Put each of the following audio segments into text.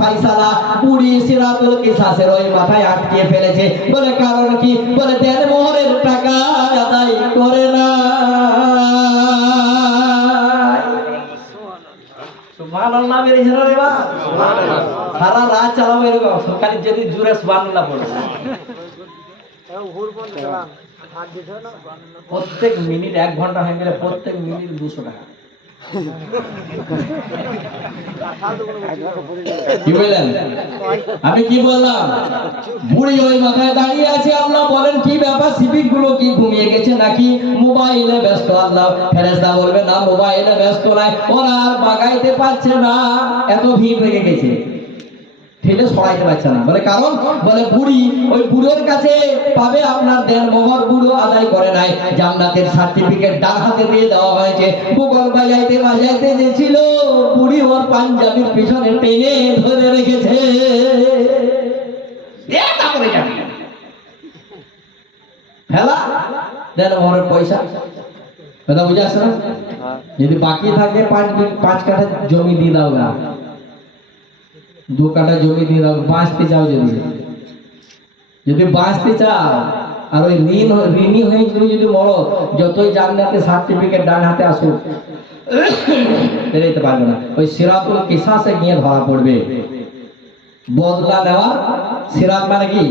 ফাইসালা বুড়ি সিরাতুল কিসাসের ওই মাথায় আটকে ফেলেছে। বলে কারণ কি? বলে দেন মোহরের টাকা আদায় করে না। সুবহানাল্লাহ বেরিয়েছে রে বাবা, সারা রাত চালাবো এরকম সরকারি যদি জুড়ে সুবহানাল্লাহ বলে প্রত্যেক মিনিট 1 ঘন্টা হয়ে গেলে প্রত্যেক মিনিট 200 টাকা। কি বললেন? আমি কি বললাম? বুড়ি ওই মাথায় দাঁড়িয়ে আছে। আল্লাহ বলেন কি ব্যাপার, সিভিক গুলো কি ঘুমিয়ে গেছে নাকি মোবাইলে ব্যস্ত? আল্লাহ ফেরেশতা বলবে না, মোবাইলে ব্যস্ত নাই, ওরা আর বাগাইতে পারছে না, এত ভিড় লেগে গেছে, ঠেলে সরাইতে পারছে না। বলে কারণ? বলে বুড়ি ওই বুড়োর কাছে পাবে আপনার দেন মোহর, বুড়ো আদায় করে নাই। জান্নাতের সার্টিফিকেট ডান হাতে দিয়ে দেওয়া হয়েছে। বুগল বাজাইতে বাজাইতে যেছিল, বুড়ি ওর পাঞ্জাবির পিছনে টেনে ধরে রেখেছে। ফেলা দেন মোহরের পয়সা। কথা বুঝে আসছে না? যদি বাকি থাকে 5 কাঠা জমি দিয়ে দাও না, 2 কাঠা জমি দিয়ে দাও, বাঁচতে চাও। যদি বাঁচতে চাও আর ওই ঋণী হয়ে যদি মরো, যতই জান্নাতে সার্টিফিকেট ডান হাতে আসুক বেরোতে পারবে না। ওই সিরাতুল কিসাসে গিয়ে ধরা পড়বে। বদলা নেওয়া, সিরাত মানে কি?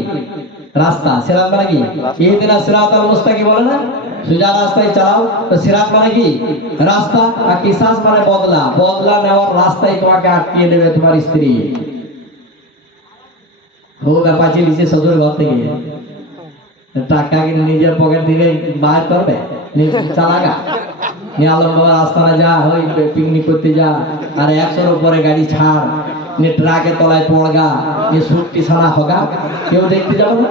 রাস্তা। সিরাত মানে কি? ইহদিনা সিরাতাল মুস্তাকিম বলে না, সোজা রাস্তায় চালাও। তো সিরাত মানে কি? রাস্তা। আর কিসাস মানে বদলা। বদলা নেওয়ার রাস্তায় তোমাকে আটকিয়ে দেবে তোমার স্ত্রী। ও ব্যাপারটি লিখে শ্বশুর ঘর থেকে টাকা কিনে নিজের পকেট থেকে বার করবে, চালাগা নিয়ে আলম বাবার আস্তানা যা, ওই পিকনিক করতে যা, আর 100-র উপরে গাড়ি ছাড়, নিয়ে ট্রাকের তলায় পড়গা, নিয়ে সুটকি ছাড়া হগা। কেউ দেখতে যাবো না,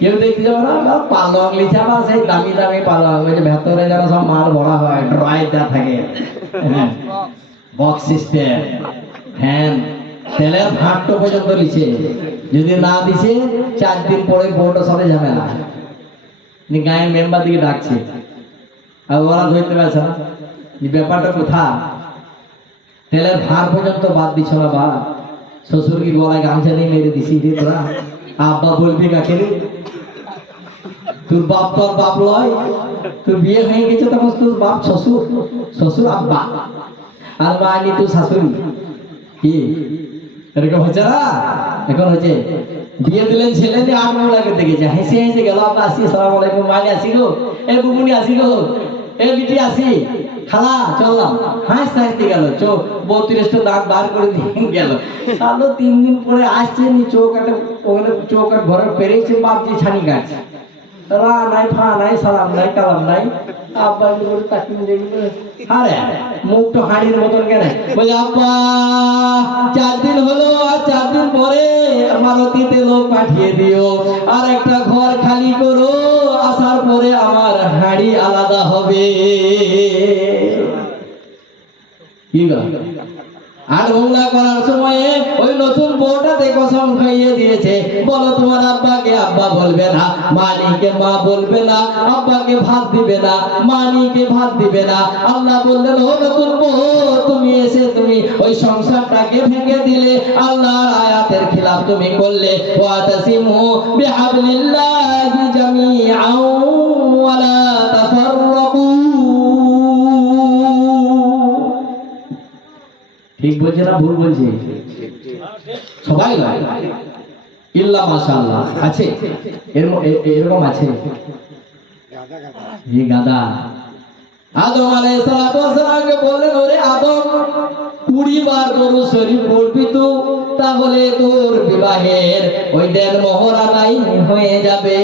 কেউ দেখতে যাবো না। পালং লিখা বা সেই দামি দামি পালং, ওই যে ভেতরে যেন সব মাল ভরা হয়, ড্রয় দেওয়া থাকে, হ্যাঁ, বক্স সিস্টেম, ফ্যান, তেলের ভাঁটটো পর্যন্ত লিখে। যদি না দিছে 4 দিন পরে বোর্ডের সাথে ঝামেলা, গায়ের মেম্বার দিকে ডাকছে, আর ওরা ধরতে পারছে না ব্যাপারটা কোথা। তেলের ভার পর্যন্ত বাদ দিছ না বা শ্বশুর কি গলায় গামছা দিয়ে মেরে দিছি রে তোরা। আব্বা বলবি কাকে রে? তোর বাপ তোর বাপ লয়, তোর বিয়ে হয়ে গেছে তখন তোর বাপ শ্বশুর, শ্বশুর আব্বা, আর মা নি তোর শাশুড়ি। কি এরকম হচ্ছে না? এখন হচ্ছে বিয়ে দিলেন ছেলে দিয়ে 8 লাগে দেখেছে, হেসে হেসে গেল, আব্বা আসি, সালাম আলাইকুম, মাইনে আসি গো, এ বুবুনি আসি গো, এ বিটি আসি, খালা চললাম, হাসতে হাসতে গেল, চোখ 32টা দাঁত বার করে দিয়ে গেল। তাহলে 3 দিন পরে আসছে, নি চৌকাটে ওখানে চৌকাট ঘরে পেরেছে, বাপজি ছানি কাটছে, রা নাই, ফা নাই, সালাম নাই, কালাম নাই। আব্বা বলে তাকিয়ে দেখবে, আরে মুখটা হাড়ির মতন কেন? বলে আব্বা 4 দিন হলো, আর 4 দিন পরে আমার অতীতে লোক পাঠিয়ে দিও, আর একটা ঘর খালি করো, আসার পরে আমার হাড়ি আলাদা হবে। কি গো, আর বাংলা করার সময়ে ওই নতুন বউটাতে কসম খাইয়ে দিয়েছে, বলো তোমার আব্বাকে আব্বা বলবে না, মানিকে মা বলবে না, আব্বাকে ভাত দিবে না, মানিকে ভাত দিবে না। আল্লাহ বললেন, ও নতুন বউ, তুমি এসে তুমি ওই সংসারটাকে ভেঙে দিলে, আল্লাহর আয়াতের খিলাফ তুমি করলে। ওয়াতাসিমু বিহাবলিল্লাহি জামিআন ওয়া লা তাফাররাকু। ঠিক বলছে না ভুল বলছে? সবাই নয়, ইল্লা মাশাআল্লাহ আছে, এরকম আছে। এই গাদা আদম আলাইহিস সালাতু ওয়াস সালামকে বললেন, ওরে আদম 20 বার দরুদ শরীফ পড়বি তো, তাহলে তোর বিবাহের ওই দেন মোহর আদায় হয়ে যাবে।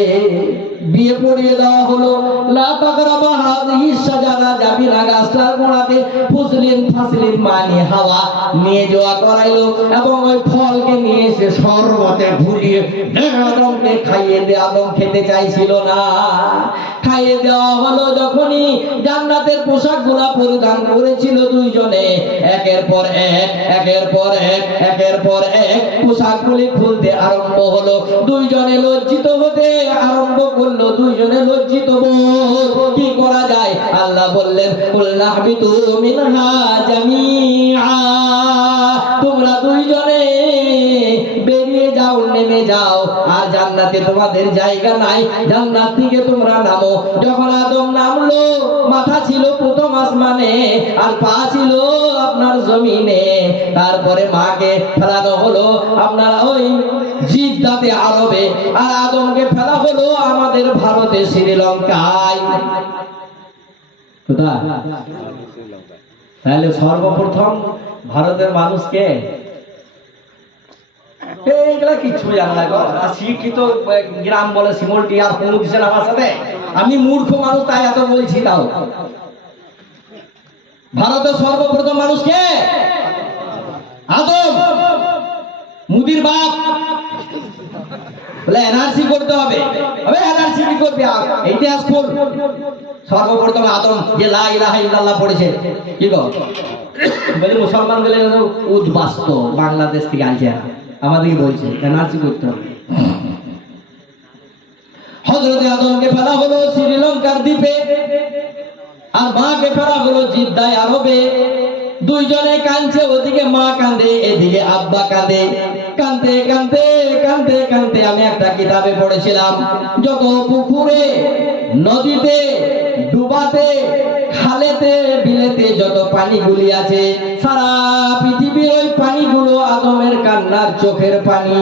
বিয়ে পড়িয়ে দেওয়া হলো। লা তাকরাবা হাযিহি শাজারা, যাবি না গাছটার গোড়াতে। ফুসলিন ফাসলিন মানে হাওয়া নিয়ে যাওয়া করাইলো, এবং ওই ফলকে নিয়ে এসে শরবতে ঘুরিয়ে আদমকে খাইয়ে দে। আদম খেতে চাইছিল না, খাইয়ে দেওয়া হলো। যখনই জান্নাতের পোশাকগুলো পরিধান করেছিল দুইজনে, একের পর এক একের পর এক একের পর এক পোশাকগুলি খুলতে আরম্ভ হলো। দুইজনে লজ্জিত হতে আরম্ভ করলো, দুইজনে লজ্জিত বোধ। কি করা যায়? আল্লাহ বললেন, কুল নাহবিতু মিনহা জামিআ, তোমরা দুইজনে বেরিয়ে যাও, নেমে যাও, আর জান্নাতে তোমাদের জায়গা নাই, জান্নাত থেকে তোমরা নামো। যখন আদম নামলো, মাথা ছিল প্রথম আসমানে আর পা ছিল আপনার জমিনে। তারপরে মাকে ফেলানো হলো আপনার ওই জিদ্দাতে আরবে, আর আদমকে ফেলা হলো আমাদের ভারতে শ্রীলঙ্কায়। কোথায়? তাহলে সর্বপ্রথম ভারতের মানুষকে এইগুলা কিচ্ছু জানে না গো। শিক্ষিত গ্রাম বলে শিমলটি আর কোনো দিছে না আমার সাথে। আমি মূর্খ মানুষ তাই এত বলছি। তাও ভারতের সর্বপ্রথম মানুষকে আদম, মুদির বাপ বলে এনআরসি করতে হবে। এনআরসি কি করবে? ইতিহাস পড়। সর্বপ্রথম আদম যে লা ইলাহা ইল্লাল্লাহ পড়েছে, কি গো বলে মুসলমান বলে উদ্বাস্ত বাংলাদেশ থেকে আনছে, আমাদেরকে বলছে এনআরসি করতে হবে। হযরত আদমকে ফেলা হলো শ্রীলঙ্কার দ্বীপে, আর মাকে ফেলা হলো জিদ্দায় আরবে। দুইজনে কাঁদছে, ওদিকে মা কাঁদে, এদিকে আব্বা কাঁদে। কাঁদতে কাঁদতে কাঁদতে কাঁদতে আমি একটা কিতাবে পড়েছিলাম, যত পুকুরে, নদীতে, ডুবাতে, খালেতে, বিলেতে যত পানিগুলি আছে, সারা পৃথিবীর ওই পানিগুলো আদমের কান্নার চোখের পানি।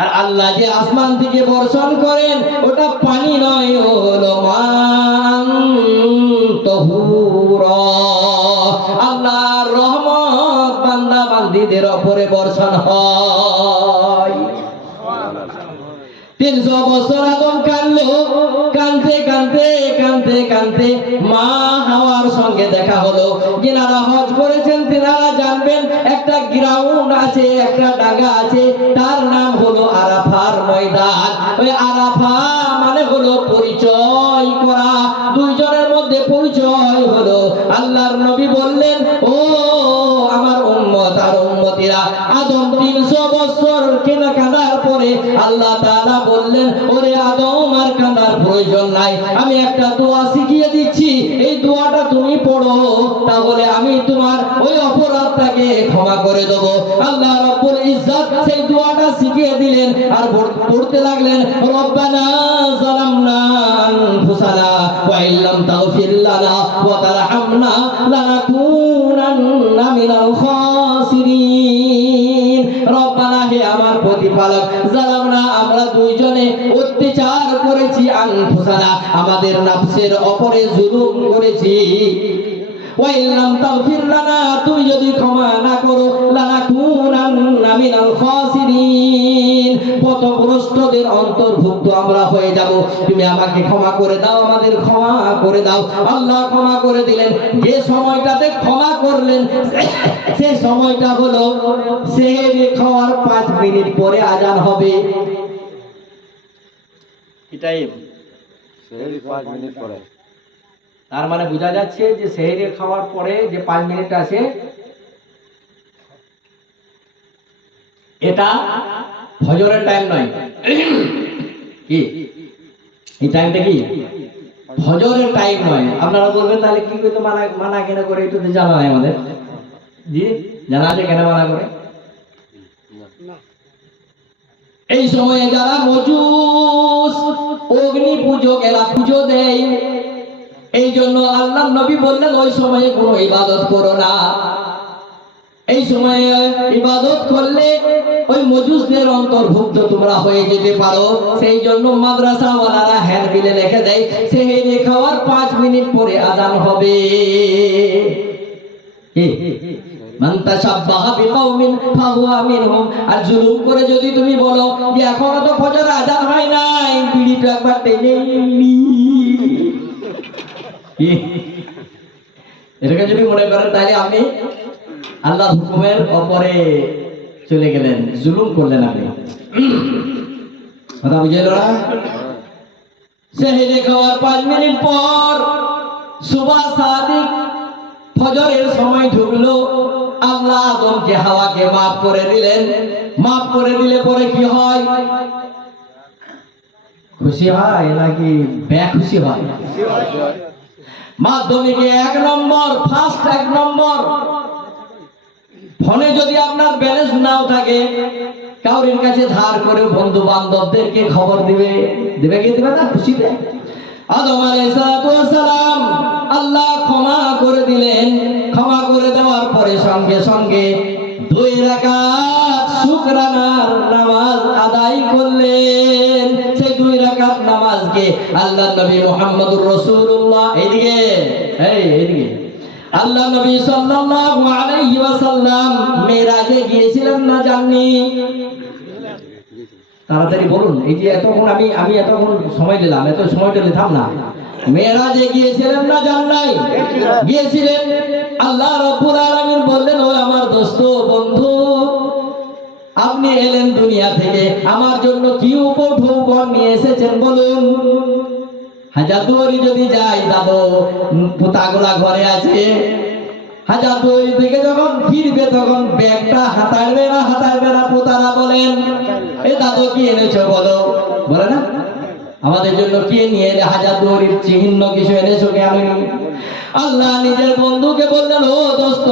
আর আল্লাহ যে আসমান থেকে বর্ষণ করেন, ওটা পানি নয়, ও হলো মান তহুরা। আল্লাহর রহমত বান্দা বান্দীদের উপরে বর্ষণ হয়। 300 বছর আদম কাঁদলো, কাঁদতে কাঁদতে কাঁদতে কাঁদতে মা হাওয়ার সঙ্গে দেখা হলো। যিনারা হজ করেছেন তিনারা জানবেন, একটা গ্রাউন্ড আছে, একটা ডাঙ্গা আছে, তার নাম হলো আরাফার ময়দান। ওই আরাফা মানে হলো পরিচয় করা, দুইজনের মধ্যে পরিচয় হলো। আল্লাহর নবী বললেন, ও আমার উম্মত আর উম্মতিরা, আদম 300 বছর কেনা কাঁদার পরে আল্লাহ তাআলা বললেন, ওরে আদম আর কাঁদার প্রয়োজন নাই, আমি একটা দোয়া শিখিয়ে দিচ্ছি, এই দোয়াটা তুমি পড়ো, তাহলে আমি তোমার ওই অপরাধটাকে ক্ষমা করে দেব। আল্লাহ রাব্বুল ইজ্জত সেই দোয়াটা শিখিয়ে দিলেন, আর পড়তে লাগলেন, রব্বানা যালামনা আনফুসানা ওয়া ইল্লাম তাগফির লানা ওয়া তারহামনা লানাকুনান্না মিনাল খাসিরিন। রব্বানা, হে আমার প্রতিপালক, যালামনা, আমরা দুইজনে অত্যাচার করেছি, আনফুসানা, আমাদের নফসের উপরে জুলুম করেছি, ওয়া ইল্লাম তাগফির লানা, তুই যদি ক্ষমা না করো, লানাকুনান্না মিনাল খাসিরিন, পথভ্রষ্টদের অন্তর্ভুক্ত আমরা হয়ে যাব। তুমি আমাকে ক্ষমা করে দাও, আমাদের ক্ষমা করে দাও। আল্লাহ ক্ষমা করে দিলেন। যে সময়টাতে ক্ষমা করলেন, সে সময়টা হলো সেহরি খাওয়ার 5 মিনিট পরে আজান হবে। এটাই সেহরি 5 মিনিট পরে। তার মানে বোঝা যাচ্ছে যে সেহরি খাওয়ার পরে যে 5 মিনিট আছে, এটা ফজরের টাইম নয়। কি এই টাইমটা কি ফজরের টাইম নয়? আপনারা বলবেন তাহলে কি করতে মানা কেন করে? এটা তো জানা নাই আমাদের। জি, জানা আছে কেন মানা করে? এই সময়ে যারা মজুস, অগ্নি পূজক, এরা পুজো দেয়। এই জন্য আল্লাহ নবী বললেন, ওই সময়ে কোনো ইবাদত করো না। এই সময়ে ইবাদত করলে ওই মজুসদের অন্তর্ভুক্ত তোমরা হয়ে যেতে পারো। সেই জন্য মাদ্রাসাওয়ালারা হ্যান্ডবিলে লিখে দেয়, সেহরি খাওয়ার 5 মিনিট পরে আজান হবে। মান তাশাব্বাহা বিকাউমিন ফাহুয়া মিনহুম। আর জুলুম করে যদি তুমি বলো যে এখনো তো ফজর আজান হয় নাই, বিড়িটা একবার টেনে নি, এটাকে যদি মনে করেন, তাহলে আপনি আল্লাহর হুকুমের উপরে চলে গেলেন, জুলুম করলেন আপনি। কথা বুঝলো না? সেহেরি খাওয়ার 5 মিনিট পর সুবহ সাদিক ফজরের সময় ঢুকলো। আল্লাহ আদমকে হাওয়াকে মাফ করে দিলেন। মাফ করে দিলে পরে কি হয়? খুশি হয় নাকি বেখুশি হয়? মাধ্যমিকে 1 নম্বর, ফার্স্ট 1 নম্বর। ফোনে যদি আপনার ব্যালেন্স নাও থাকে, কাউরির কাছে ধার করে বন্ধু বান্ধবদেরকে খবর দিবে, দিবে কি দিবে না? খুশিতে আদম আলাইহিস সালাম আল্লাহ ক্ষমা করে দিলেন। ক্ষমা করে দেওয়ার পরে সঙ্গে সঙ্গে 2 রাকাত শুকরানার নামাজ আদায় করলেন। সেই 2 রাকাত নামাজকে আল্লাহ নবী মুহাম্মদুর রাসূলুল্লাহ এইদিকে আল্লাহ নবী সাল্লাল্লাহু আলাইহি ওয়াসাল্লাম মেরাজে গিয়েছিলেন না যাননি? তাড়াতাড়ি বলুন। এই যে এতক্ষণ আমি এতক্ষণ সময় দিলাম, এত সময় দিলে থাম না। মেরাজে গিয়েছিলেন না যান নাই? গিয়েছিলেন। আল্লাহ রাব্বুল আলামিন বললেন, ও আমার দোস্ত বন্ধু, আপনি এলেন দুনিয়া থেকে, আমার জন্য কি উপঢৌকন নিয়ে এসেছেন বলুন? হাজারদুয়ারি যদি যাই, দাদু পোতাগুলা ঘরে আছে। হাজারদুয়ারি থেকে যখন ফিরবে তখন ব্যাগটা হাতাড়বে না পোতারা বলেন, এ দাদু কি এনেছো বলো? বলে না? আমাদের জন্য কি নিয়ে এলে? হাজারদুয়ারির চিহ্ন কিছু এনেছো কি? আনেনি। আল্লাহ নিজের বন্ধুকে বললেন, ও দোস্ত,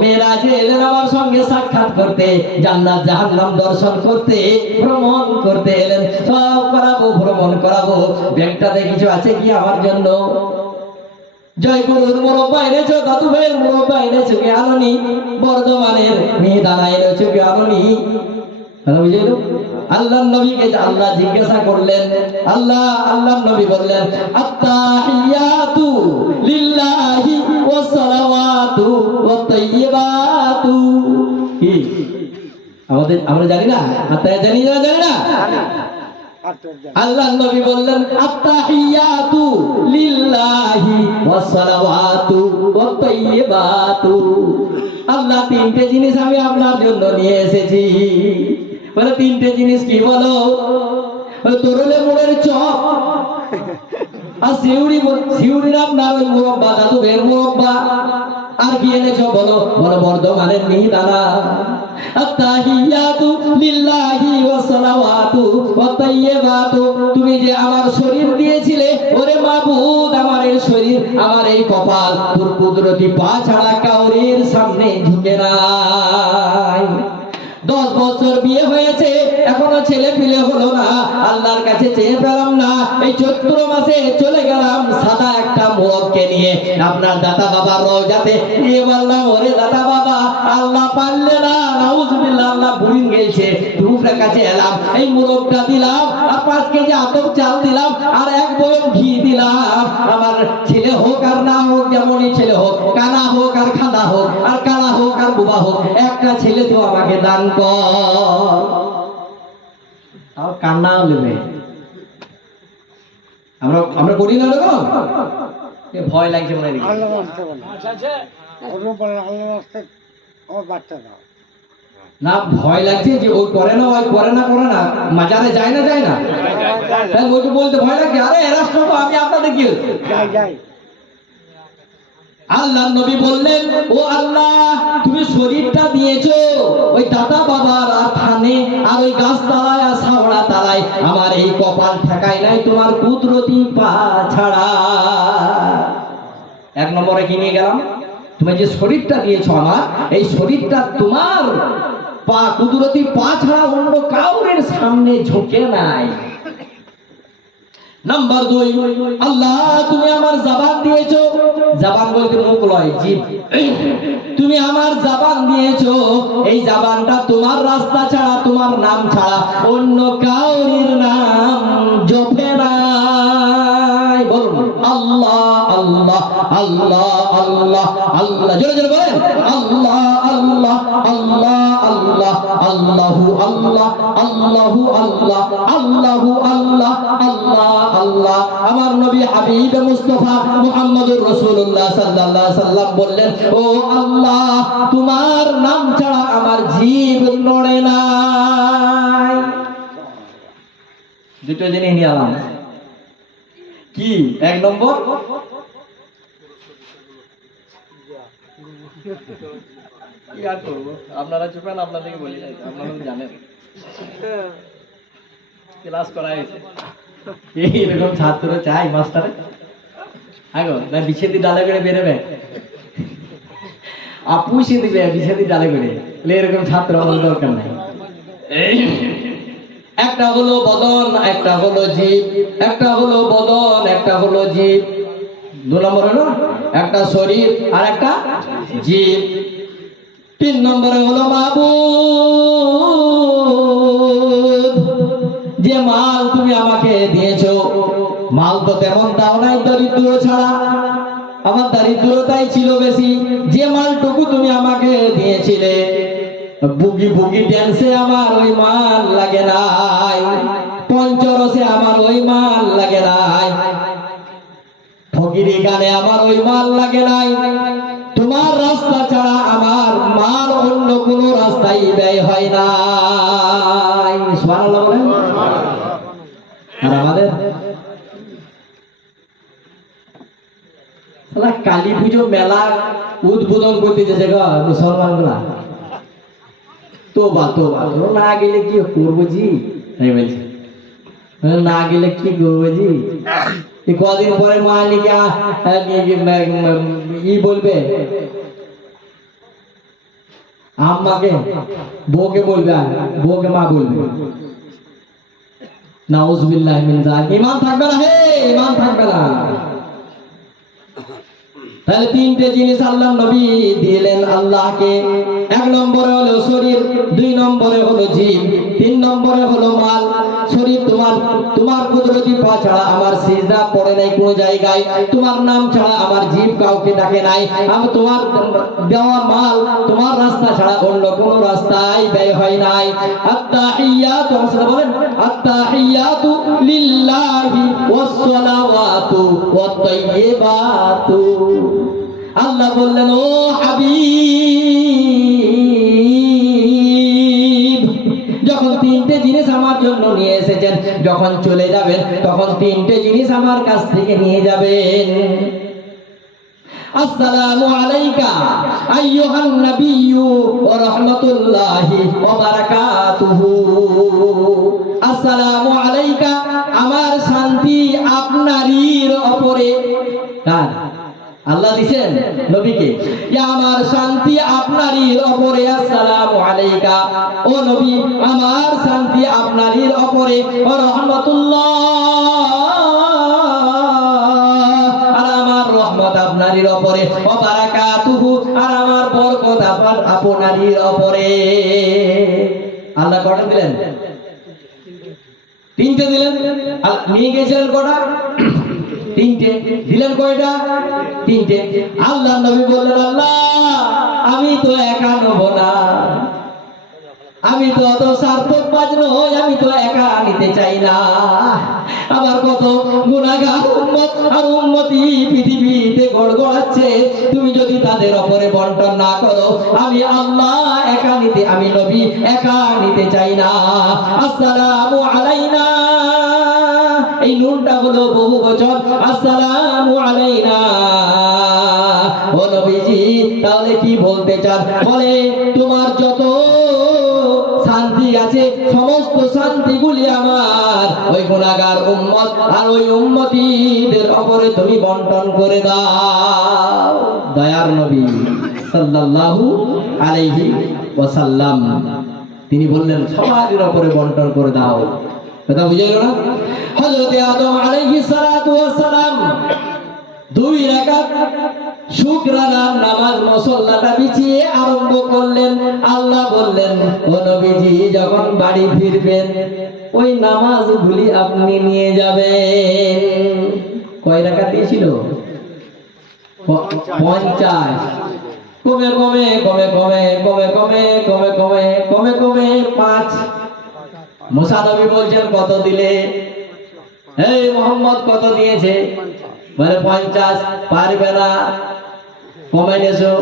মেরাজে এলেন আমার সঙ্গে সাক্ষাৎ করতে, জান্নাত জাহান্নাম দর্শন করতে, ভ্রমণ করতে এলেন। সব করাবো, ভ্রমণ করাবো। ব্যাগটাতে কিছু আছে কি আমার জন্য? জয়গুরুর মুরব্বা এনেছো, দাদু ভাইয়ের মুরব্বা এনেছো কি? আনোনি। বর্ধমানের মিহিদানা এনেছো কি? আনোনি। আল্লাহ নবীকে আল্লাহ জিজ্ঞাসা করলেন। আল্লাহ নবী বললেন, আত্তাহিয়াতু লিল্লাহি ওয়াস সালাওয়াতু ওয়াত তাইয়্যিবাতু। কি আমরা জানি না? আত্তাহিয়াত জানি না? আল্লাহ নবী বললেন, আত্তাহিয়াতু লিল্লাহি ওয়াস সালাওয়াতু ওয়াত তাইয়্যিবাতু। আল্লাহ 3টে জিনিস আমি আপনার জন্য নিয়ে এসেছি। বলে 3টে জিনিস কি বলো? তরলে মোড়ের চপ আর শিউড়ির আপনার ওই মুরব্বা, দাদু ভাইয়ের মুরব্বা। আর কি এনেছো বলো? বলো বর্ধমানের মিহিদানা। আত্তাহিয়াতু লিল্লাহি ওয়াস সালাওয়াতু ওয়াত তাইয়্যিবাতু। তুমি যে আমার শরীর দিয়েছিলে, ওরে মাবুদ, আমার এই শরীর, আমার এই কপাল তোর কুদরতি পা ছাড়া কাউরির সামনে ঝুঁকে নাই। 10 বছর বিয়ে হয়েছে, এখনো ছেলে পিলে হলো না। আল্লাহর কাছে চেয়ে পেলাম না। এই চৈত্র মাসে চলে গেলাম সাদা একটা মোরগকে নিয়ে আপনার দাতা বাবার রওজাতে নিয়ে বললাম, ওরে দাতা বাবা, আল্লাহ পারলে না, নাউজুবিল্লাহ, আল্লাহ বুড়িন গেছে। তোমার কাছে এলাম, এই মোরগটা দিলাম, আর 5 কেজি আতপ চাল দিলাম, আর 1 বয়ম ঘি দিলাম। আমার ছেলে হোক আর না হোক, যেমনই ছেলে হোক, কানা হোক আর খাদা হোক, আর কালা হোক আর বুবা হোক, একটা ছেলে তো আমাকে দান কর। তাও কান্নাও নেবে। আমরা করি না এরকম? ভয় লাগছে মনে হয়। না, ভয় লাগছে যে ও করে না, মাজারে যায় না ওইটা বলতে ভয় লাগছে। আরে রাষ্ট্র তো আমি আপনাদের কি যাই। আল্লাহ নবী বললেন, ও আল্লাহ, তুমি শরীরটা দিয়েছো ওই দাদা বাবার আর থানে আর ওই গাছ তালায় আর সাবড়া তালায়, আমার এই কপাল ঠেকায় নাই তোমার কুদরতি পা ছাড়া। 1 নম্বরে কি নিয়ে গেলাম? তুমি যে শরীরটা দিয়েছো আমার, এই শরীরটা তোমার পা, কুদরতি পা ছাড়া অন্য কাউরের সামনে ঝুঁকে নাই। নাম্বার 2, আল্লাহ তুমি আমার জবান দিয়েছো। জবান বলতে মুখ লয়, জিভ। তুমি আমার জবান দিয়েছো, এই জবানটা তোমার রাস্তা ছাড়া, তোমার নাম ছাড়া অন্য কাউরির নাম জপে নাই। বলুন আল্লাহ আল্লাহ আল্লাহ আল্লাহ আল্লাহ, জোরে জোরে বলেন, আল্লাহ আল্লাহ আল্লাহ আল্লাহ, আল্লাহু আল্লাহ, আল্লাহু আল্লাহ, আল্লাহু আল্লাহ, আল্লাহ আল্লাহ। আমার নবী হাবিব মুস্তাফা মুহাম্মদুর রাসূলুল্লাহ সাল্লাল্লাহু আলাইহি সাল্লাম বললেন, ও আল্লাহ, তোমার নাম ছাড়া আমার জীব নড়ে নাই। দুটো জিনিস নিয়ে আলাম। কি? এক নম্বর, কি আর করবো, আপনারা চুপান, আপনাদেরকে বলি নাই, আপনারা তো জানেন ক্লাস করা হয়েছে। এইরকম ছাত্র চাই মাস্টারে আগো না, বিছেদি ডালে করে বেরোবে, আপুষে দিবে বিছেদি ডালে করে, এরকম ছাত্র আমাদের দরকার নাই। একটা হলো বদন, একটা হলো জীব, একটা হলো বদন, একটা হলো জীব। 2 নম্বর হলো একটা শরীর আর একটা জীব। 3 নম্বরে হলো মাবুদ। যে মাল তুমি আমাকে দিয়েছো, মাল তো তেমন দাও নাই দরিদ্র ছাড়া, আমার দারিদ্রতাই ছিল বেশি। যে মালটুকু তুমি আমাকে দিয়েছিলে, বুগি বুগি ড্যান্সে আমার ওই মাল লাগে নাই, পঞ্চরসে আমার ওই মাল লাগে নাই, ফকিরি গানে আমার ওই মাল লাগে নাই। তোমার রাস্তা ছাড়া আমার মাল অন্য কোন রাস্তায় ব্যয় হয় নাই। সুবহানাল্লাহ বলেন। আর আমাদের কালী পুজো মেলা উদ্বোধন করতে যেছে গো মুসলমান গুলা, তোবা তোবা, না গেলে কি করবো জি, তাই বলছে না গেলে কি করবো জি। কদিন পরে মা লিখা ই বলবে, আম্মাকে বউকে বলবে, বউকে মা বলবে। নাউজুবিল্লাহি মিন যালিক। ঈমান থাকবে না, হে ঈমান থাকবে না। তাহলে 3টে জিনিস আল্লাহ নবী দিলেন আল্লাহকে। 1 নম্বরে হলো শরীর, 2 নম্বরে হলো জীব, 3 নম্বরে হলো মাল। শরীর তোমার কুদরতি পা ছাড়া আমার সিজদা পড়ে নাই কোন জায়গায়, তোমার নাম ছাড়া আমার জীব কাউকে ডাকে নাই, আমি তোমার দেওয়া মাল তোমার রাস্তা ছাড়া অন্য কোন রাস্তায় ব্যয় হয় নাই। আত্তাহিয়াতু, বলেন আত্তাহিয়াতু লিল্লাহি ওয়াস সালাওয়াতু ওয়াত তাইয়্যিবাতু। আল্লাহ বললেন, ও হাবিব, যখন 3টে জিনিস আমার জন্য নিয়ে এসেছেন, যখন চলে যাবেন তখন 3টে জিনিস আমার কাছ থেকে নিয়ে যাবেন। আসসালামু আলাইকা আইয়ুহান নাবিয়্যু ওয়া রাহমাতুল্লাহি ওয়া বারাকাতুহু। আসসালামু আলাইকা, আমার শান্তি আপনারই উপরে। কার? আল্লাহ দিবেন নবীকে, ইয়া আমার শান্তি আপনারই উপরে। আসসালামু আলাইকা, ও নবী আমার শান্তি আপনারই উপরে। ওয়া রাহমাতুল্লাহ, আর আমার রহমত আপনারই উপরে। ওয়া বারাকাতুহু, আর আমার বরকত আপনারই উপরে। আল্লাহ কটা দিলেন? 3টে দিলেন। নিয়ে গেছিলেন কটা? 3টে। দিলেন কয়টা? 3টে। আল্লাহ নবী বললেন, আল্লাহ আমি তো একা নেব না, আমি তো অত স্বার্থবাজ নই, আমি তো একা নিতে চাই না। আমার কত গুনাহগার উম্মত আর উম্মতি পৃথিবীতে গড়গড়াচ্ছে, তুমি যদি তাদের উপরে বন্টন না করো, আমি আল্লাহ একা নিতে, আমি নবী একা নিতে চাই না। আসসালামু আলাইনা, এই নুনটা হলো বহু বচন। আসসালামু আলাইনা, ও নবীজি তাহলে কি বলতে চান? বলে তোমার যত শান্তি আছে সমস্ত শান্তিগুলি আমার ওই গুনাহগার উম্মত আর ওই উম্মতিদের উপরে তুমি বন্টন করে দাও। দয়ার নবী সাল্লাল্লাহু আলাইহি ওয়াসাল্লাম তিনি বললেন সবার উপরে বন্টন করে দাও। কথা বুঝে গেল না? হযরত আদম আলাইহিস সালাতু ওয়াস সালাম 2 রাকাত শুকরানার নামাজ মুসল্লাটা বিছিয়ে আরম্ভ করলেন। আল্লাহ বললেন, ও নবীজি যখন বাড়ি ফিরবেন ওই নামাজগুলি আপনি নিয়ে যাবেন। কয় রাকাত দিয়েছিল? 50। কমে কমে কমে কমে কমে কমে কমে কমে কমে কমে 5। মুসা নবী বলছেন কত দিলে? এই মোহাম্মদ কত দিয়েছে? বলে 50। পারবে না, কমে গেছো,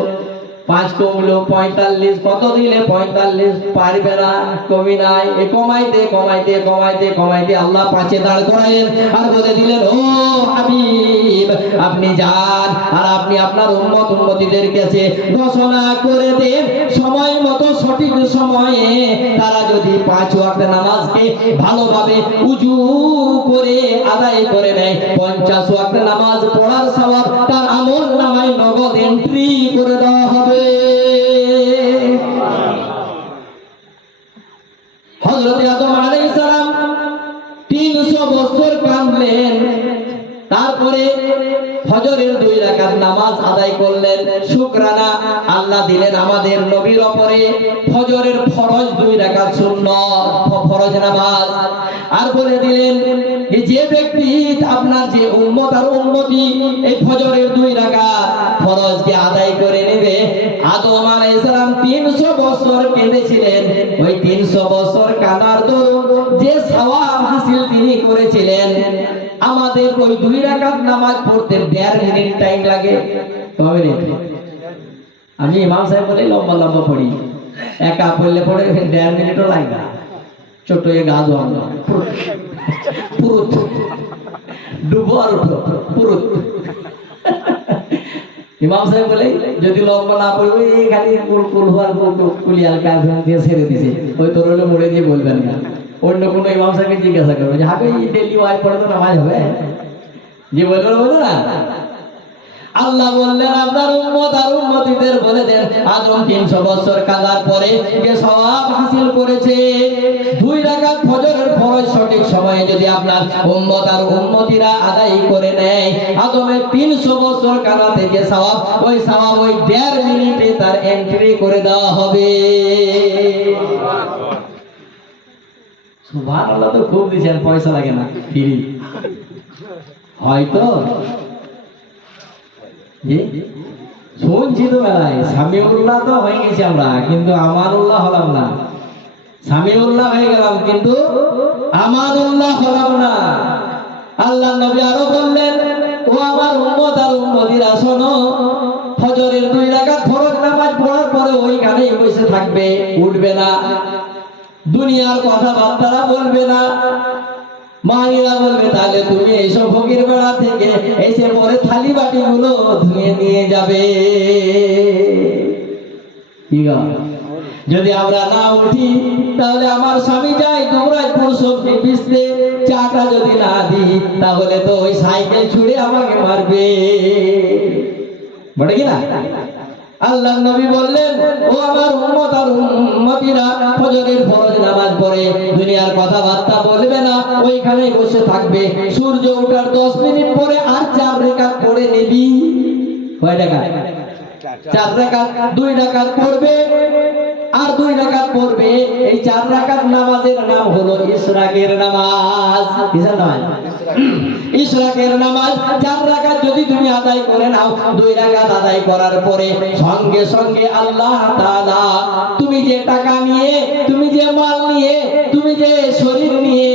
5 আজ কমলো 45, কত দিলে 45, পারবে না, কমি নাই। এ কমাইতে কমাইতে কমাইতে কমাইতে আল্লাহ 5-এ দাঁড় করাইলেন আর বলে দিলেন, ও হাবিব আপনি যান আর আপনি আপনার উম্মতিদের কাছে ঘোষণা করে দেন, সময় মতো সঠিক সময়ে তারা যদি 5 ওয়াক্ত নামাজকে ভালোভাবে উজু করে আদায় করে নেয়, 50 ওয়াক্ত নামাজ পড়ার সওয়াব তার আমল নামায় নগদ এন্ট্রি করে দেওয়া হবে। হযরত আদম আলাইহিস সালাম 300 বছর কাঁদলেন, তারপরে ফজরের 2 রাকাত নামাজ আদায় করলেন। শুকরানা আল্লাহ দিলেন আমাদের নবীর উপরে ফজরের ফরজ 2 রাকাত সুন্নাত ফরজ নামাজ, আর বলে দিলেন যে ব্যক্তি আপনার যে উম্মত আর উম্মতি এই ফজরের 2 রাকাত ফরজকে আদায় করে নেবে। আদম আলাইহিস সালাম 300 বছর কেঁদেছিলেন, ওই 300 বছর কাঁদার দরুন যে সওয়াব হাসিল তিনি করেছিলেন, আমাদের ওই 2 রাকাত নামাজ পড়তে 1.5 মিনিট টাইম লাগে। কবে রে? আমি ইমাম সাহেব বলে লম্বা লম্বা পড়ি, একা পড়লে পড়ে 1.5 মিনিটও লাগে না। ছোট এ গা ধোয়া পুরো ডুবো আর উঠো পুরো। ইমাম সাহেব বলে যদি লম্বা না পড়বে এই খালি কুল হওয়ার কুলিয়াল কাজ দিয়ে ছেড়ে দিছে, ওই তোর হলে মরে দিয়ে বলবেন না। অন্য কোনো ইমাম সাহেবকে জিজ্ঞাসা করবে যে হাকে ডেলি ওয়াইজ পড়ে তো নামাজ হবে, যে বলবে বলবে না। আল্লাহ বললেন আপনার উম্মত আর উম্মতিদের বলে দেন, আদম 300 বছর কাঁদার পরে যে সওয়াব হাসিল করেছে 2 রাকাত ফজরের ফরজ সঠিক সময়ে যদি আপনার উম্মত আর উম্মতিরা আদায় করে নেয়, আদমের 300 বছর কাঁদা থেকে সওয়াব ওই 1.5 মিনিটে তার এন্ট্রি করে দেওয়া হবে। সুবহানাল্লাহ, তো খুব দিছেন, পয়সা লাগে না, ফ্রি হয়তো। শুনছি তো মেলায় সামিউল্লাহ তো হয়ে গেছি আমরা, কিন্তু আমানুল্লাহ হলাম না। সামিউল্লাহ হয়ে গেলাম কিন্তু আমানুল্লাহ হলাম না। আল্লাহ নবী আরো বললেন, ও আমার উম্মত আর উম্মতিরা শোনো, ফজরের 2 রাকাত ফরজ নামাজ পড়ার পরে ওইখানেই বসে থাকবে, উঠবে না, দুনিয়ার কথাবার্তা বলবে না। মায়েরা বলবে তাহলে তুমি এইসব ফকির বেড়া থেকে এসে পরে থালি বাটি গুলো ধুয়ে নিয়ে যাবে। যদি আমরা না উঠি তাহলে আমার স্বামী যায় দুবরাজপুর সবজি পিসতে, চাটা যদি না দিই তাহলে তো ওই সাইকেল ছুড়ে আমাকে মারবে, বলে কিনা? আল্লাহ নবী বললেন, ও আমার উম্মত আর উম্মতিরা ফজরের ফরজ নামাজ পড়ে দুনিয়ার কথাবার্তা বলবে না, ওইখানেই বসে থাকবে। সূর্য ওঠার 10 মিনিট পরে আর 4 রাকাত পড়ে নিবি। কয় রাকাত? 4 রাকাত। 2 রাকাত পড়বে আর 2 রাকাত পড়বে। এই 4 রাকাত নামাজের নাম হলো ইশরাকের নামাজ। কিসের নামাজ? ইশরাকের নামাজ। 4 রাকাত যদি তুমি আদায় করে নাও, 2 রাকাত আদায় করার পরে সঙ্গে সঙ্গে আল্লাহ তাআলা তুমি যে টাকা নিয়ে, তুমি যে মাল নিয়ে, তুমি যে শরীর নিয়ে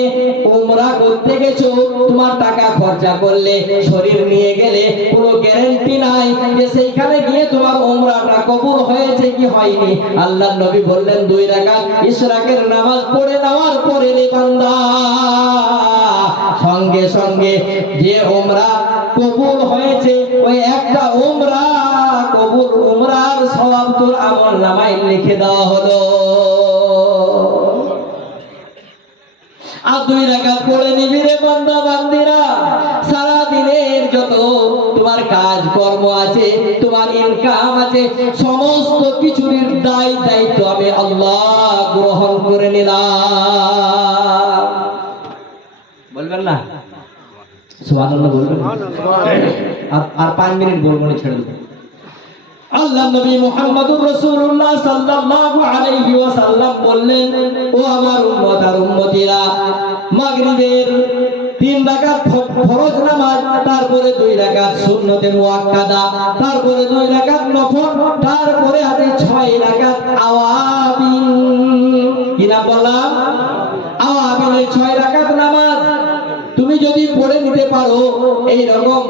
উমরা করতে গেছো, তোমার টাকা খরচা করলে, শরীর নিয়ে গেলে কোনো গ্যারান্টি নাই যে সেইখানে গিয়ে তোমার উমরাটা কবুল হয়েছে কি হয়নি। আল্লাহ নবী বললেন 2 রাকাত ইশরাকের নামাজ পড়ে নেওয়ার পরে রে বান্দা, সঙ্গে সঙ্গে যে উমরা কবুল হয়েছে ওই একটা উমরা কবুল উমরার সওয়াব তোর আমলনামায় লিখে দেওয়া হলো। আর 2 রাকাত পড়ে নিবি রে বান্দা বান্দিরা, সারা দিনের যত তোমার কাজ কর্ম আছে, তোমার ইনকাম আছে, সমস্ত কিছুর দায়িত্ব আমি আল্লাহ গ্রহণ করে নিলাম। বলবেন না সুবহানাল্লাহ? বলবেন। আর 5 মিনিট বলবো না, ছেড়ে দেব। আল্লাহ নবী মুহাম্মদুর রাসূলুল্লাহ সাল্লাল্লাহু আলাইহি ওয়াসাল্লাম বললেন, ও আমার উম্মত আর উম্মতিরা, মাগরিবের 3 রাকাত ফরজ নামাজ, তারপরে 2 রাকাত সুন্নতে মুআক্কাদা, তারপরে 2 রাকাত নফল, তারপরে আছে 6 রাকাত আওয়াবিন। কি নাম বললাম? আওয়াবিনের 6 রাকাত নামাজ তুমি যদি পড়ে নিতে পারো, এই রকম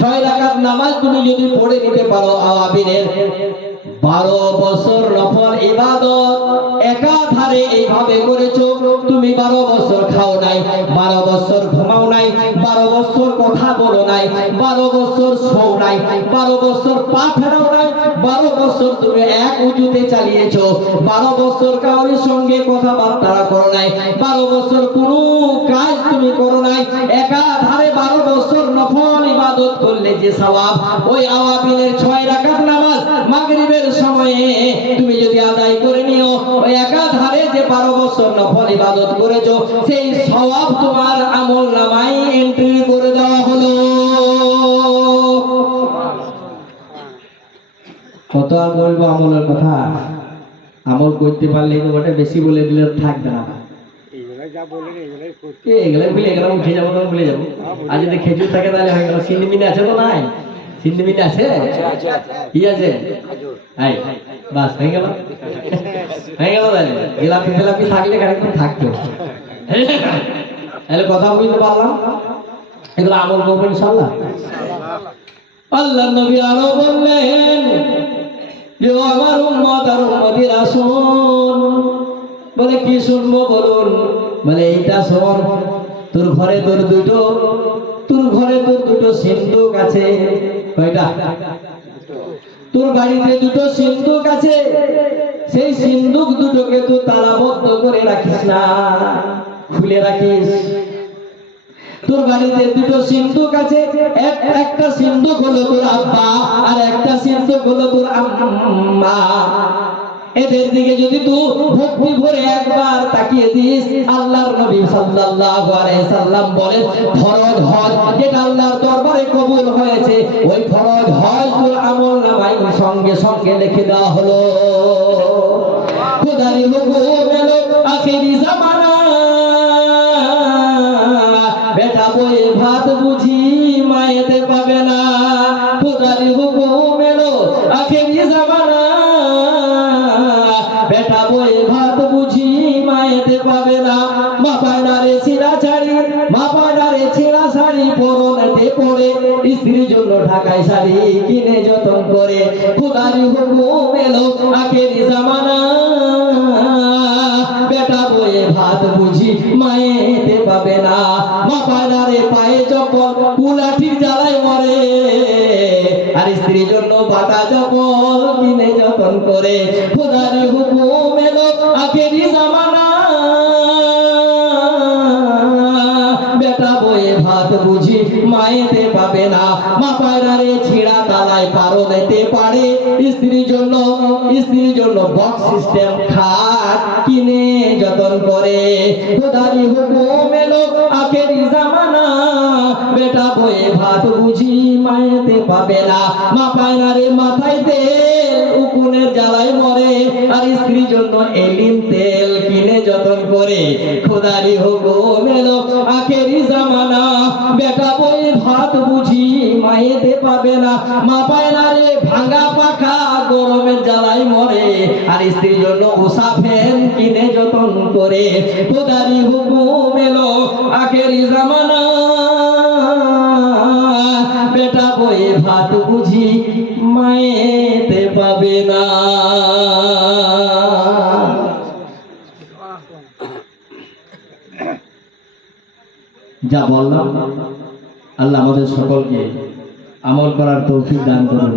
6 রাকাত নামাজ তুমি যদি পড়ে নিতে পারো আওয়াবিনের, 12 বছর নফল ইবাদত একাধারে এইভাবে করেছো। তুমি 12 বছর খাও নাই, 12 বছর ঘুমাও নাই, 12 বছর কথা বলো নাই, 12 বছর শোও নাই, 12 বছর পা ফেরাও নাই, 12 বছর তুমি এক উজুতে চালিয়েছো, 12 বছর কারোর সঙ্গে কথাবার্তা করো নাই, 12 বছর কোনো কাজ তুমি করো নাই। একাধারে 12 বছর নফল ইবাদত করলে যে সওয়াব, ওই আওয়াবিনের 6 রাকাত নামাজ মাগরিবের সময়ে তুমি যদি আদায় করে নিও, ওই একাধারে যে 12 বছর নফল ইবাদত করেছো, সেই সওয়াব তোমার আমল নামায় এন্ট্রি করে দেওয়া হলো। কত আর বলবো আমলের কথা, আমল করতে পারলে তো ওটা বেশি বলে দিলে থাকবে না। এগুলো ভুলে গেলাম, উঠে যাবো তখন ভুলে যাবো। আর যদি খেজুর থাকে তাহলে হয়ে গেল। সিন্নিমিনি আছে তো নাই? সিন্নিমিনি আছে? কি আছে? আই বাস হয়ে গেল, হয়ে গেল। তাহলে গোলাপি ফেলাপি থাকলে খানিকক্ষণ থাকতো। তাহলে কথা বুঝতে পারলাম, এগুলো আমল করবো ইনশাআল্লাহ। আল্লাহ নবী আরো বললেন যে আমার উম্মত আর উম্মতিরা শুন। বলে কি শুনবো বলুন? বলে এইটা শোন, তোর ঘরে তোর দুটো সিন্দুক আছে। কয়টা? তোর বাড়িতে দুটো সিন্দুক আছে, সেই সিন্দুক দুটোকে তুই তালাবদ্ধ করে রাখিস না, খুলে রাখিস। তোর বাড়িতে দুটো সিন্দুক আছে, একটা সিন্দুক হলো তোর আব্বা আর একটা সিন্দুক হলো তোর আম্মা। এদের দিকে যদি তুই ভক্তি ভরে একবার তাকিয়ে দিস, আল্লাহর নবী সাল্লাল্লাহু আলাইহি সাল্লাম বলেন ফরজ হজ যেটা আল্লাহর দরবারে কবুল হয়েছে, ওই ফরজ হজ তোর আমল নামায় সঙ্গে সঙ্গে লিখে দেওয়া হলো। খোদারি হুকুম এলো আখিরি জামানা, বেটা বয়ে ভাত বুঝি মায়েতে পাবে না। খোদারি হুকুম এলো আখিরি জামানা, বেটা বয়ে ভাত বুঝি মায়েতে পাবে না। মা পায়নারে ছিঁড়া শাড়ি পরনেতে পরে, স্ত্রীর জন্য ঢাকায় শাড়ি কিনে যতন করে। খোদারি হুকুম এলো আখেরি জামানা, বেটা বয়ে ভাত বুঝি মায়েতে পাবে না। মা পায়নারে পায়ে চপ্পল কুলাঠির জ্বালায় মরে, আর স্ত্রীর জন্য বাটা চপ্পল কিনে যতন করে। খোদারি হুকুম এলো আখেরি জামানা, বেটা বয়ে ভাত বুঝি মায়েতে পাবে না। মা পায়রারে ছিঁড়া তালায় পারনেতে পারে, স্ত্রীর জন্য বক্স সিস্টেম খাট কিনে যতন করে। খোদারি হুকুম এলো আখেরি জামানা, বেটা বয়ে ভাত বুঝি মায়েতে পাবে না। মা পায়রারে মাথায় তেল উকুনের জ্বালায় মরে, আর স্ত্রীর জন্য এলিম তেল কিনে যতন করে। খোদারি হুকুম এলো আখেরি জামানা, বেটা বয়ে ভাত বুঝি মায়েতে পাবে না। মা পায়রারে ভাঙা পাখা গরমের জ্বালায় মরে, আর স্ত্রীর জন্য উষা ফ্যান কিনে যতন করে। খোদারি হুকুম এলো আখেরি জামানা, বেটা বয়ে ভাত বুঝি মায়েতে পাবে না। যা বললাম আল্লাহ আমাদের সকলকে আমল করার তৌফিক দান করুন।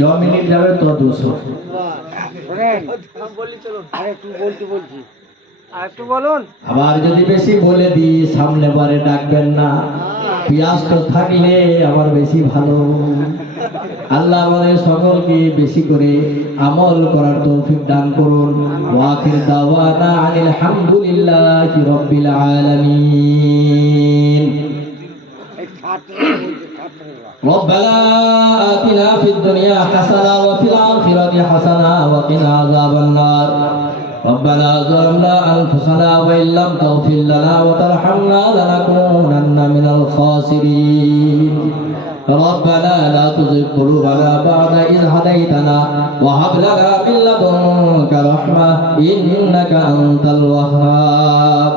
য মিনিট যাবে তো 200। আবার যদি বেশি বলে দিই সামনে বারে ডাকবেন না, পিয়াস তো থাকলে আবার বেশি ভালো। আল্লাহ আমাদের সকলকে বেশি করে আমল করার তৌফিক দান করুন। ওয়া আখির দাওয়ানা আনিল হামদুলিল্লাহি রাব্বিল আলামিন। ربنا آتنا في الدنيا حسنة وفي الآخرة حسنة وقنا عذاب النار. ربنا ظلمنا أنفسنا وإن لم تغفر لنا وترحمنا لنكونن من الخاسرين. ربنا لا تزغ قلوبنا بعد إذ هديتنا وهب لنا من لدنك رحمة إنك أنت الوهاب.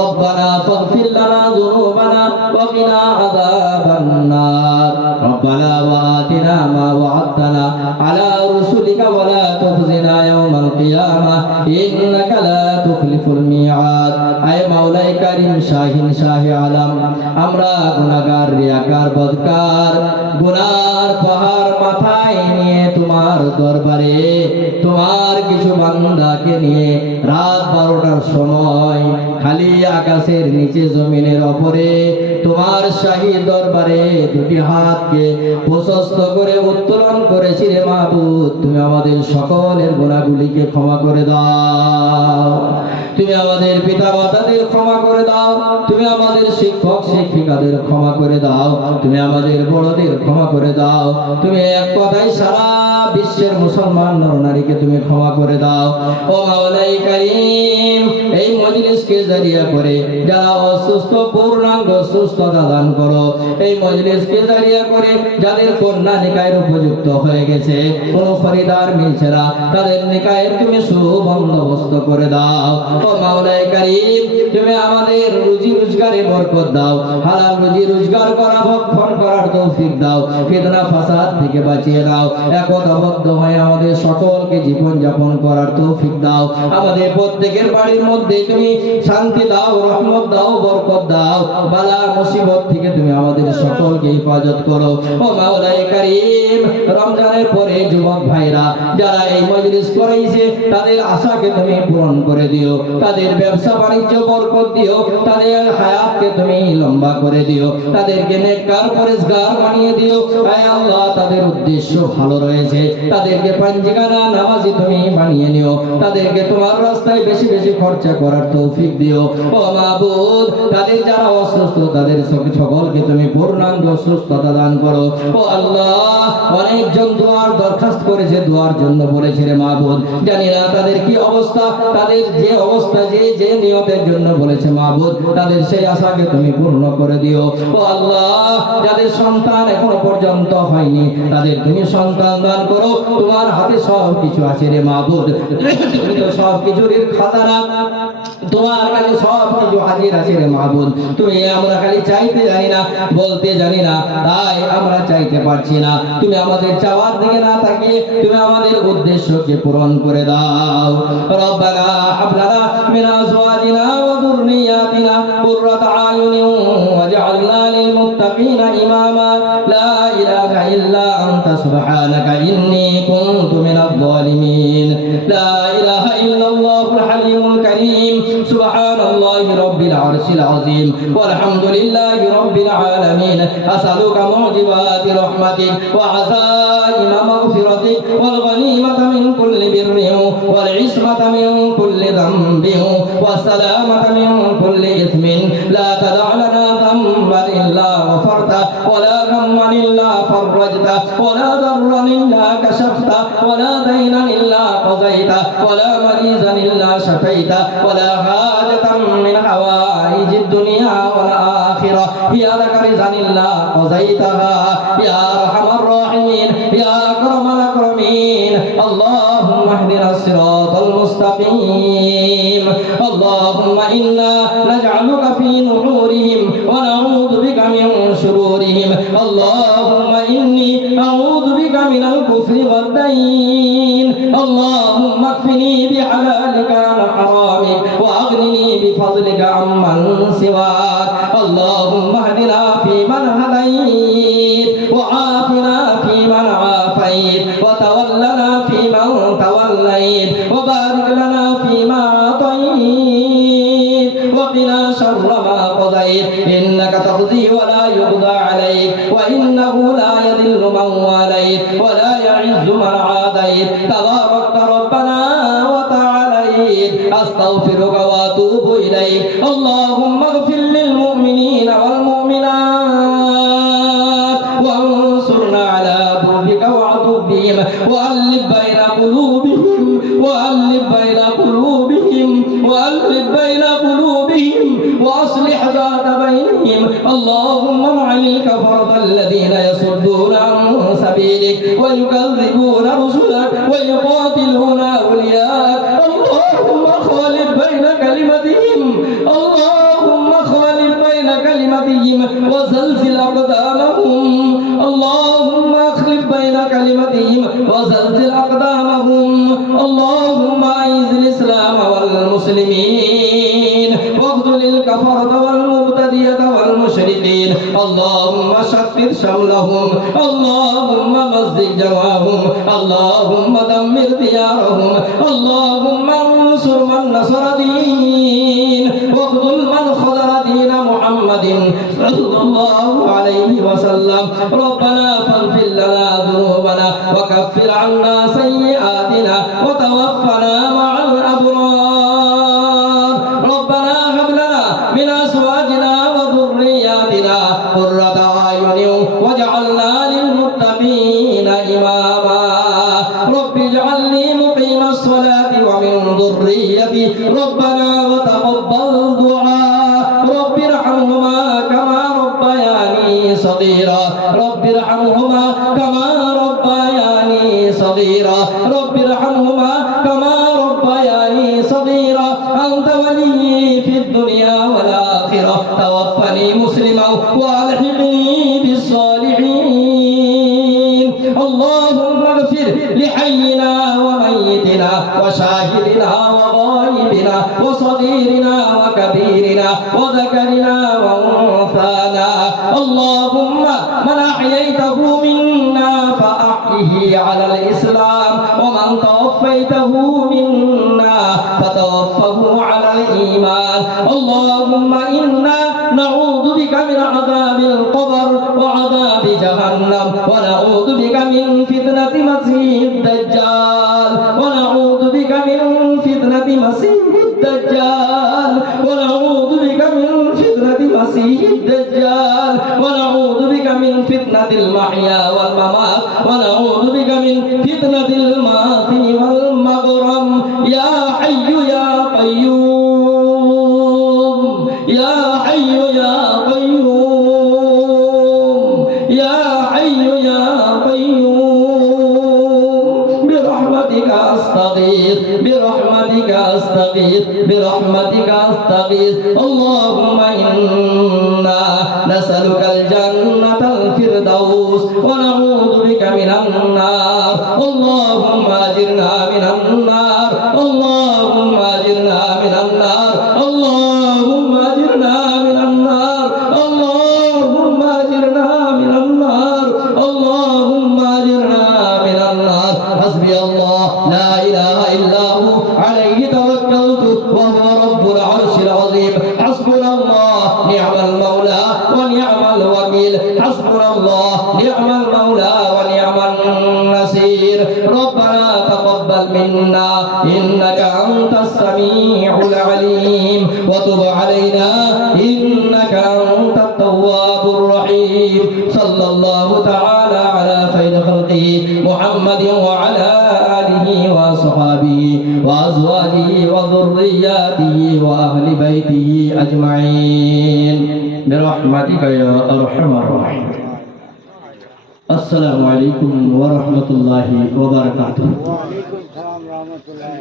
ربنا فاغفر لنا ذنوبنا وقنا عذاب النار. ربنا وآتنا ما وعدتنا على رسلك ولا تخزنا يوم القيامة إنك لا تخلف الميعاد أي مولاي كريم শাহিন শাহে আলম আমরা গুনাহগার রিয়াকার বদকার গুনার পাহাড় মাথায় নিয়ে তোমার দরবারে তোমার কিছু বান্দাকে নিয়ে রাত 12টার সময় খালি আকাশের নিচে জমিনের উপরে তোমার শাহী দরবারে দুটি হাতকে প্রশস্ত করে উত্তোলন করেছি রে মাবুদ তুমি আমাদের সকলের গুনাহগুলিকে ক্ষমা করে দাও তুমি আমাদের পিতামাতাদের ক্ষমা করে দাও তুমি আমাদের শিক্ষক শিক্ষিকাদের ক্ষমা করে দাও তুমি আমাদের বড়দের ক্ষমা করে দাও তুমি এক কথায় সারা বিশ্বের মুসলমান নরনারীকে তুমি ক্ষমা করে দাও ও মাওলাই কারীম এই মজলিসকে জারিয়া করে যারা অসুস্থ পূর্ণাঙ্গ সুস্থতা দান করো এই মজলিসকে জারিয়া করে যাদের কন্যা নিকায়ের উপযুক্ত হয়ে গেছে কোনো খরিদার মিলছে না তাদের নিকায়ের তুমি সুবন্দোবস্ত করে দাও ও মাওলাই কারীম তুমি আমাদের রুজি রোজগারে বরকত দাও হালাল রুজি রোজগার করা ভক্ষণ করার তৌফিক দাও ফিতনা ফাসাদ থেকে বাঁচিয়ে দাও একতাবদ্ধ হয়ে আমাদের সকলকে জীবন যাপন করার তৌফিক দাও আমাদের প্রত্যেকের বাড়ির মধ্যে তুমি শান্তি দাও রহমত দাও বরকত দাও বালা মুসিবত থেকে তুমি আমাদের সকলকে হেফাজত করো ও মাওলাই কারীম রমজানের পরে যুবক ভাইরা যারা এই মজলিস করেছে তাদের আশাকে তুমি পূরণ করে দিও তাদের ব্যবসা বাণিজ্য বরকত দিও তাদের হায়াতকে তুমি লম্বা করে দিও তাদেরকে নেককার পরেশগার বানিয়ে দিও হে আল্লাহ তাদের উদ্দেশ্য ভালো রয়েছে তাদেরকে পাঞ্জিগানা নামাজি তুমি বানিয়ে নিও তাদেরকে তোমার রাস্তায় বেশি বেশি খরচা করার তৌফিক দিও ও মাবুদ তাদের যারা অসুস্থ তাদের সকলকে তুমি পূর্ণাঙ্গ সুস্থতা দান করো ও আল্লাহ অনেকজন দোয়ার দরখাস্ত করেছে দোয়ার জন্য বলেছে রে মাবুদ জানি না তাদের কি অবস্থা তাদের যে অবস্থা যে নিয়তের জন্য বলেছে মাবুদ তাদের সেই আশাকে তুমি পূর্ণ করে দিও ও আল্লাহ যাদের সন্তান এখনো পর্যন্ত হয়নি তাদের তুমি সন্তান দান করো তোমার হাতে সব কিছু আছে রে মাবুদ তুমি তো সব কিছুর খাজানা তোমার কাছে সব কিছু হাজির আছে রে মাবুদ তুমি আমরা খালি চাইতে জানি না বলতে জানি না তাই আমরা চাইতে পারছি না তুমি আমাদের চাওয়ার দিকে না তাকিয়ে তুমি আমাদের উদ্দেশ্যকে পূরণ করে দাও রব্বানা হাবলানা মিন আজওয়াজিনা ওয়া যুররিয়াতিনা কুররাতা আয়ুনিন ওয়াজআলনা লিল মুত্তাকিনা ইমামা লা ইলাহা ইল্লা আনতা সুবহানাকা ইন্নী কুনতু মিনাজ জালিমিন লা ইলাহা ইল্লাল্লাহুল হালিমুল কারীম সুবহানাল্লাহি রাব্বিল আরশিল আযীম ওয়ালহামদুলিল্লাহি রাব্বিল আলামিন আসআলুকা মুজিবাতি রাহমাতিক ওয়া আযাইমা মাগফিরাতিক ওয়াল গনিমাতা মিন কুল্লি বিররিন ওয়াল ইসমাতা মিন কুল্লি যামবিন ওয়াস সালামাতা মিন কুল্লি ইসমিন লা তাদা লানা যামবান ইল্লা গফারতা ওয়ালা গামমান ইল্লা ফাররাজতা ওয়ালা দাররান ইল্লা কাশাফতা ওয়ালা দাইনান ইল্লা قضيته ولا مريضا إلا شفيته ولا حاجة من حوائج الدنيا والآخرة هي لك رضا إلا قضيتها يا أرحم الراحمين يا أكرم الأكرمين اللهم اهدنا الصراط المستقيم اللهم إنا نجعلك في نحورهم ونعوذ بك من شرورهم اللهم إني أعوذ بك من الكفر والدين اللهم اكفني بحلالك عن حرامك واغنني بفضلك عمن سواك اللهم اهدنا فيمن هديت وعافنا فيمن عافيت وتولنا فيمن توليت وبارك لنا فيما أعطيت وقنا شر ما قضيت إنك تقضي ولا يقضى عليك وإنه لا يذل من واليت ولا يعز من عاديت تباركت ربنا وتعاليت أستغفرك وأتوب إليك اللهم اغفر للمؤمنين والمؤمنات وانصرنا على عدوك وعدوهم وألف بين قلوبهم وأصلح ذات بينهم اللهم مع الكفرة الذين يصدون عن سبيلك ويكذبون رسلك ويقاتلون أولياءك اللهم خالف بين كلمتهم وزلزل أقدامهم أقدامهم اللهم أعز الإسلام والمسلمين واخذل الكفرة والمبتدية والمشركين اللهم شتت شملهم اللهم مزق جمعهم اللهم دمر ديارهم اللهم انصر من نصر دين واخذل من خذل دين محمد صلى الله عليه وسلم ربنا فاغفر لنا ذنوبنا وكفر عنا سيئاتنا وتوفنا مع الأبرار ربنا هب لنا من أزواجنا وذرياتنا قرة أعين واجعلنا للمتقين إماما رب اجعلني مقيم الصلاة ومن ذريتي ربنا وتقبل دعاء رب ارحمهما كما ربياني صغيرا رب ارحمهما كما ربياني صغيرا رب ارحمهما كما ربياني صغيرا أنت ولي في الدنيا والآخرة توفني مسلما وألحقني بالصالحين اللهم اغفر لحينا وميتنا وشاهدنا وغائبنا وصغيرنا وكبيرنا وذكرنا وأنثانا اللهم من أحييته منا فأحيه على الإسلام ومن توفيته منا فتوفه على الإيمان اللهم إنا نعوذ بك من عذاب القبر وعذاب جهنم ونعوذ بك من فتنة مسيح الدجال ونعوذ بك من فتنة مسيح الدجال ونعوذ بك من فتنة مسيح الدجال ونعوذ بك من فتنة المحيا والممات ونعوذ بك من فتنة الماثم والمغرم يا حي يا قيوم يا حي يا قيوم يا حي يا قيوم برحمتك أستغيث برحمتك أستغيث برحمتك أستغيث اللهم إنا نسألك الجنة الفردوس ونعوذ بك من النار اللهم أجرنا من النار اللهم أجرنا من النار اللهم أجرنا من النار اللهم أجرنا من النار اللهم أجرنا من النار حسبي الله لا إله إلا هو عليه توكلت وهو رب العرش العظيم حسبنا الله نعم المولى ونعم الوكيل حسبنا الله نعم المولى ونعم النصير ربنا تقبل منا إنك أنت السميع العليم وتب علينا إنك أنت التواب الرحيم صلى الله تعالى على خير خلقه محمد وعلى آله وصحبه وأزواجه وذرياته وأهل بيته أجمعين برحمتك يا أرحم الراحمين السلام عليكم ورحمة الله وبركاته وعليكم السلام ورحمة الله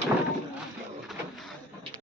وبركاته